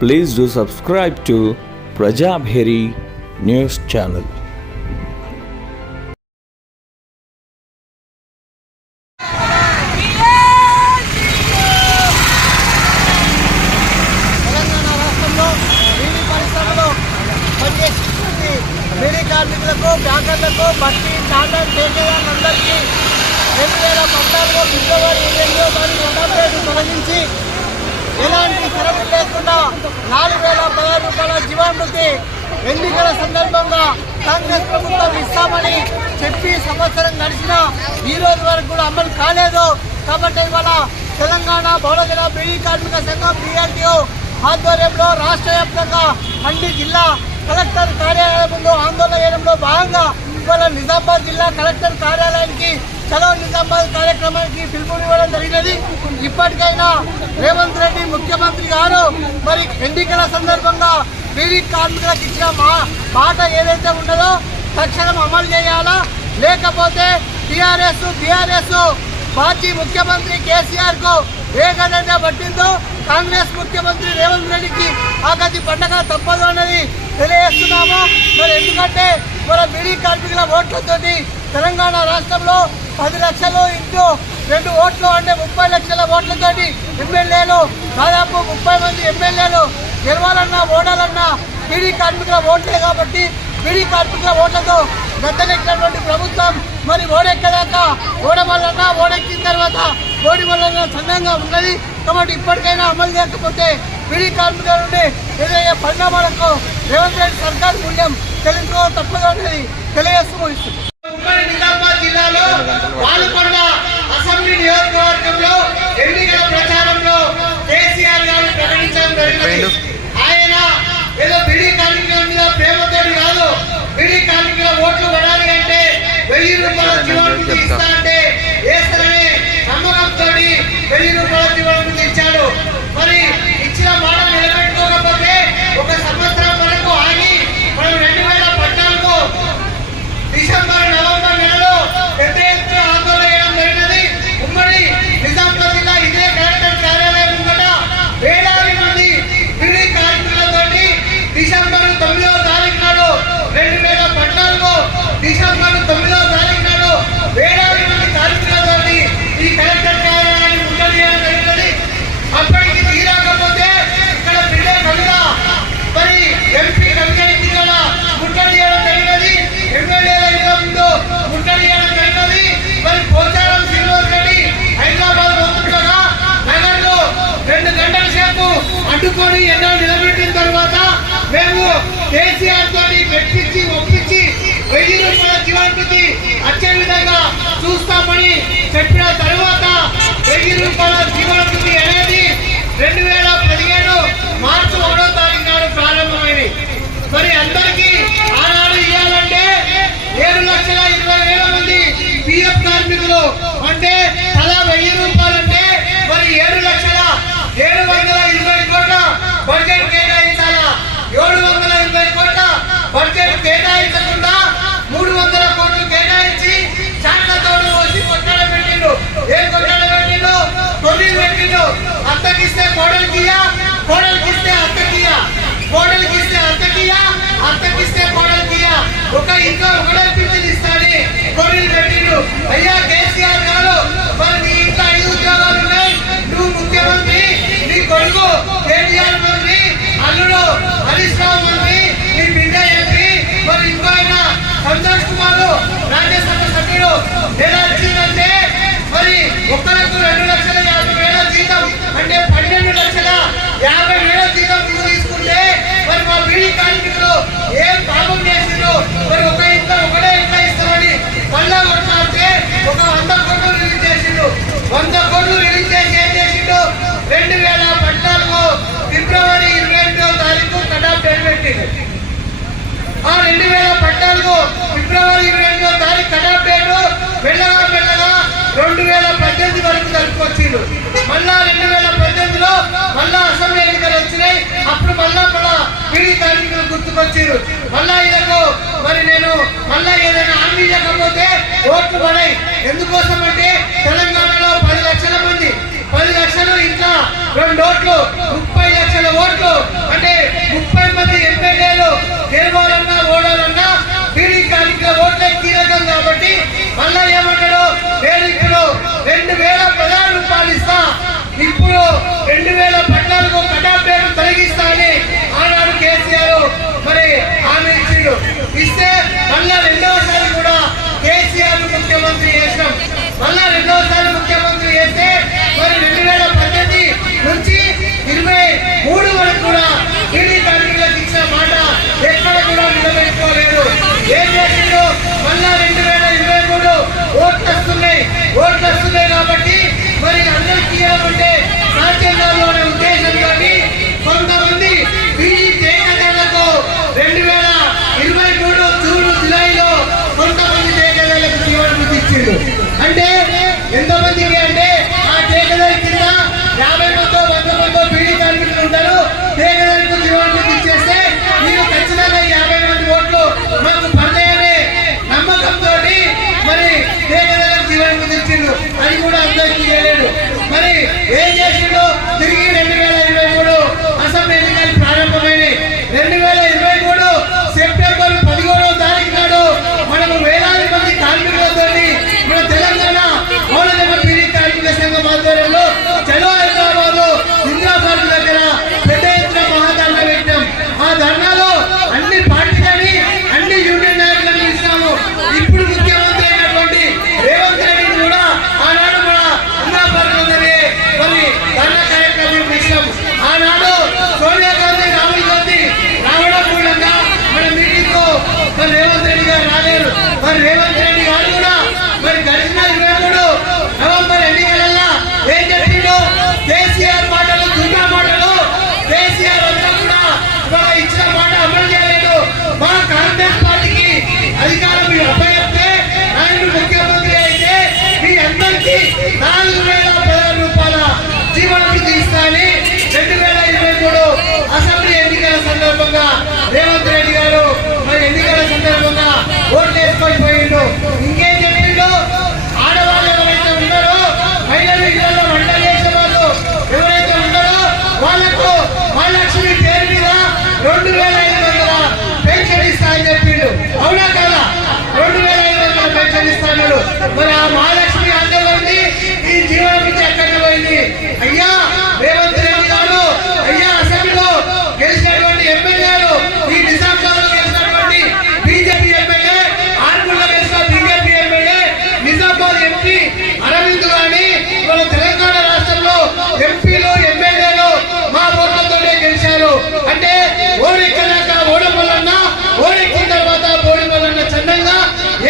Please do subscribe to Prajabheri News Channel. Beedi కార్మికులకు బ్యాంకర్లకు బట్టి టాటా చేసేవాళ్ళందరికీ 2014 ఫిబ్రవరి 28 తొలగించి ఎలాంటి స్థిరము లేకుండా 4016 రూపాయల జీవామృతి ఎన్నికల సందర్భంగా కాంగ్రెస్ ప్రభుత్వం ఇస్తామని చెప్పి సంవత్సరం గడిచిన ఈ రోజు వరకు కూడా అమలు కాలేదు. కాబట్టి ఇవాళ తెలంగాణ బహుళజన బీడీ కార్మిక సంఘం BRTO ఆధ్వర్యంలో రాష్ట్ర వ్యాప్తంగా అన్ని జిల్లా కలెక్టర్ కార్యాలయం ముందు ఆందోళన చేయడంలో భాగంగా ఇవాళ నిజామాబాద్ జిల్లా కలెక్టర్ కార్యాలయానికి చలో నిజామాబాద్ కార్యక్రమానికి పిలుపునివ్వడం జరిగినది. ఇప్పటికైనా రేవంత్ రెడ్డి ముఖ్యమంత్రి గారు మరి ఎన్నికల సందర్భంగా బీడీ కార్మికులకు ఇచ్చిన మాట ఏదైతే ఉన్నదో తక్షణం అమలు చేయాలా, లేకపోతే టీఆర్ఎస్ మాజీ ముఖ్యమంత్రి కేసీఆర్ కు ఏ గదంగా పట్టిందో కాంగ్రెస్ ముఖ్యమంత్రి రేవంత్ రెడ్డికి ఆ గది పండగ తప్పదు అన్నది తెలియజేస్తున్నాము. మరి ఎందుకంటే మన బీడీ కార్మికుల ఓట్లతోటి తెలంగాణ రాష్ట్రంలో 10 లక్షలు ఇంటూ 2 ఓట్లు అంటే 30 లక్షల ఓట్లతోటి ఎమ్మెల్యేలు దాదాపు 30 మంది ఎమ్మెల్యేలు గెలవాలన్నా ఓడాలన్నా బీడీ కార్మికుల ఓట్లే కాబట్టి బీడీ కార్మికుల ఓట్లతో గద్దెనెక్కినటువంటి ప్రభుత్వం మరి ఓడెక్కదాకా ఓడమల్లన్నా ఓడెక్కిన తర్వాత ఓడి వల్ల సన్నంగా ఉన్నది. కాబట్టి ఇప్పటికైనా అమలు చేయకపోతే బీడీ కార్మికుల నుండి ఏదైనా పరిణామాలకు రేవంత్ రెడ్డి సర్కార్ మూల్యం చెల్లించుకో తప్పదు అనేది తెలియజేస్తూ ముగిస్తుంది. నిజామాబాద్ జిల్లాలో పాల్గొన్న అసెంబ్లీ నియోజకవర్గంలో ఎన్నికల ప్రచారంలో కేసీఆర్ గారు ప్రకటించడం జరిగింది. ఆయన ఏదో బీడీ కార్మికుల మీద ప్రేమతోటి కాదు, బీడీ కార్మికుల ఓట్లు పడాలి అంటే 1000 రూపాయల జీవనోపాధి ఇస్తా అంటే వేస్తారనే నమ్మకంతో 1000 రూపాయల జీవనోపాధి ఇచ్చాడు. మరి ఇచ్చిన మాట నిలబెట్టుకోకపోతే ఒక సంవత్సరం వరకు ఆగి మనం 2014 డిసెంబర్ నవంబర్ నెలలో పెద్ద ఎత్తున ఆందోళన చేయడం జరిగినది. ఉమ్మడి నిజామాబాద్ జిల్లా ఇదే కలెక్టర్ కార్యాలయం ముంగట వేలాది మంది బీడీ కార్మికులతో డిసెంబర్ 9వ తారీఖు నాడు 2014 డిసెంబర్ 9వ తారీఖు నాడు వేలాది మంది కార్మికులతో ఈ కలెక్టర్ కార్యాలయాన్ని ముట్టడి చేయడం జరిగినది. అప్పటికి తీరాకపోతే ఇక్కడ బిడ్డ కవిత మరి ఎంపీ కవిత ఎన్నికల ముట్టడి చేయడం జరిగినది. ఎమ్మెల్యేల ఇళ్ల ముందు ముట్టడి చేయడం జరిగినది. మరి పోచారం శ్రీనివాస్ రెడ్డి హైదరాబాద్ పోతుండగా నగర్లో 2 గంటల సేపు అడ్డుకొని ఎన్నో నిలబెట్టిన తర్వాత మేము కేసీఆర్ తోటి మెప్పించి ఒప్పించి 1000 రూపాయల జీవనోపాధి వచ్చే విధంగా చూస్తామని చెప్పిన తర్వాత 1000 రూపాయల జీవనోపాధి అనేది 2015 మార్చి 1వ తారీఖు నాడు ప్రారంభమైంది. మరి అందరికీ ఆనాడు ఇవ్వాలంటే 7,20,000 మంది PF కార్మికులు అంటే తలా 1000 రూపాయలు అంటే మరి 7,720 కోట్ల బడ్జెట్ కేటాయించాలా. 720 కోట్ల బడ్జెట్ కేటాయించకుండా 300 కోట్లు కేటాయించి చాట్లతోడు వచ్చి కొట్టాడ పెట్టిండు. ఏం కొట్టాడ పెట్టిండు? తొలిలు పెట్టిండు. అత్తకిస్తే కోడలికియా, కోడలికిస్తే అత్తకియా, కోడలికిస్తే అత్తకియా, అత్తకిస్తే కోడలికియా, ఒక ఇంట్లో ఒకటే పింఛన్ ఇస్తాడని తొలిలు పెట్టిండు. అయ్యా కేసీఆర్ గారు మరి నీ ఇంట్లో 5 ఉద్యోగాలు ఉన్నాయి, నువ్వు ముఖ్యమంత్రి, నీ కొడుకు కేటీఆర్ మంత్రి, అల్లుడు హరీష్ రావు మంత్రి, నీ బిడ్డ ఎంపీ, మరి ఇంకో ఆయన సంతోష్ కుమార్ రాజ్యసభ సభ్యుడు ఎలా వచ్చిందంటే మరి ఒక్కరికి 2,50,000 జీతం అంటే 12,50,000 జీతం తీసుకుంటే మరి మా బీడీ కార్మికులు ఏం పాపం చేసిండ్రు. మరి ఒక ఇంట్లో ఒకటే ఇంట్లో ఇస్తామని మళ్ళా కొట్లాడితే ఒక 100 కోట్లు రిలీజ్ చేసిండు. 100 కోట్లు రిలీజ్ చేసి ఏం చేసిండు? 2014 ఫిబ్రవరి 28వ తారీఖు కటాఫ్ డేట్ పెట్టిండు. ఆ 2014 ఫిబ్రవరి 28వ తారీఖు కటాఫ్ డేట్ మెల్లగా 2018 వరకు జరుపుకొచ్చిండు. మళ్ళా 2018లో మళ్ళా అసెంబ్లీ ఎన్నికలు వచ్చినాయి. అప్పుడు మళ్ళా బీడీ కార్మికులు గుర్తుకొచ్చారు. మళ్ళా ఇదకు మరి నేను మళ్ళా ఏదైనా హామీ లేకపోతే ఓట్లు పడాయి. ఎందుకోసం అంటే తెలంగాణలో 10 లక్షల మంది 10 లక్షలు ఇంకా 2 ఓట్లు 30 లక్షల ఓట్లు ఓట్లు వస్తున్నాయి కాబట్టి మరి అందరికీ ఇవ్వమంటే సాధ్యం కాదు అనే ఉద్దేశంతో కొంతమంది బీజీ దేశకు 2023 జూన్ జూలైలో కొంతమంది దేశకు జీవన వృత్తి ఇచ్చిండు. అంటే ఎంతమందికి అంటే ఆ దేశదారి కింద 50 మందో 100 మందో బీడీ కార్మికులు ఉంటారు. దేశదారికి జీవన వృత్తి ఇచ్చేస్తే మీరు ఖచ్చితంగా 50 మంది ఓట్లు మాకు పడతాయనే నమ్మకంతో మరి దేశదారికి జీవన వృత్తి ఇచ్చిండు. అది కూడా అందరికీ చేయలేడు. మరి ఏం చేసిండు? తిరిగి 2023 అసెంబ్లీ ఎన్నికలు ప్రారంభమైనవి. 2023 సెప్టెంబర్ 11వ తారీఖు నాడు మనము వేలాది మంది కార్మికులతో మన తెలంగాణ పౌరజన పీడీ కార్మిక సంఘం ఆధ్వర్యంలో చలో హైదరాబాద్ ఇందిరా పార్క్ దగ్గర పెద్ద ఎత్తున మహాధర్నా పెట్టాం. ఆ ధర్నాలో అన్ని పార్టీలని అన్ని యూనియన్ నాయకులను ఇస్తాము. ఇప్పుడు ముఖ్యమంత్రి అయినటువంటి రేవంత్ రెడ్డి కూడా ఆనాడు మన ఇందిరా పార్క్ దగ్గరే కొన్ని ధర్నా కార్యక్రమం ఇస్తాం. ఆనాడు సోనియా గాంధీ రాహుల్ గాంధీ రావడం మూలంగా మన మీటింగ్ కు మరి రేవంత్ రెడ్డి గారు రాలేరు. మరి రేవంత్ రెడ్డి గారు కూడా మరి గడిచిన 23 నవంబర్ ఎన్నికలలో ఏం చెప్పిండు? కేసీఆర్ మాటలు దుర్గా మాటలు. కేసీఆర్ అంతా కూడా ఇవాళ ఇచ్చిన మాట అమలు చేయలేదు. మా కాంగ్రెస్ పార్టీకి అధికారం మీరు అప్పచెప్తే ఆయన ముఖ్యమంత్రి అయితే మీ అందరికీ 4,016 రూపాయల జీవన వృత్తి ఇస్తానని 2023 అసెంబ్లీ ఎన్నికల సందర్భంగా రేవంత్ రెడ్డి గారు మరి ఎన్నికల సందర్భంగా ఓట్లు వేసుకొని పోయిండు. ఇంకేం చెప్పిండు? ఆడవాళ్ళు ఎవరైతే ఉన్నారో, మహిళలు ఇళ్లలో వంట చేసే వాళ్ళు ఎవరైతే ఉన్నారో వాళ్లకు మహాలక్ష్మి పేరు మీద 2,500 పెన్షన్ ఇస్తా అని చెప్పిండు. అవునా కదా? 2,500 పెన్షన్ ఇస్తాడు. మరి ఆ మహాలక్ష్మి అంటే పోయింది, ఈ జీవన వృత్తి ఎక్కడ పోయింది? అయ్యా రేవంత్ రెడ్డి గారు, అయ్యా అసెంబ్లీలో గెలిచినటువంటి ఎమ్మెల్యేలు, ఈ నిజామాబాద్ గెలిచినటువంటి బీజేపీ ఎమ్మెల్యే, ఆర్మూర్లో గెలిచిన BJP MLA, Nizamabad MP Arvind గాని మన తెలంగాణ రాష్ట్రంలో ఎంపీలు ఎమ్మెల్యేలు మా ఓట్లతోనే గెలిచారు. అంటే ఓడెక్కడాక ఓడమల్లన్న, ఓడెక్కిన తర్వాత ఓడిమల్లన్న చందంగా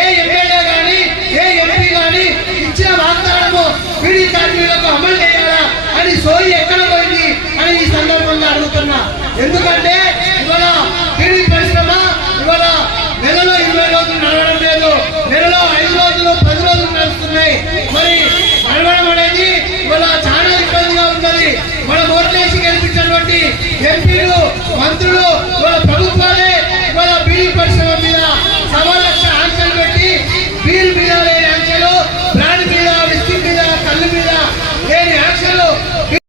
ఏ ఎమ్మెల్యే గాని ఏ ఎంపీ గాని ఇచ్చిన వాగ్దానము బీడీ కార్మికులకు అమలు చేయాలా అని సోయి ఎక్కడ పోయింది అని ఈ సందర్భంగా అడుగుతున్నా. ఎందుకంటే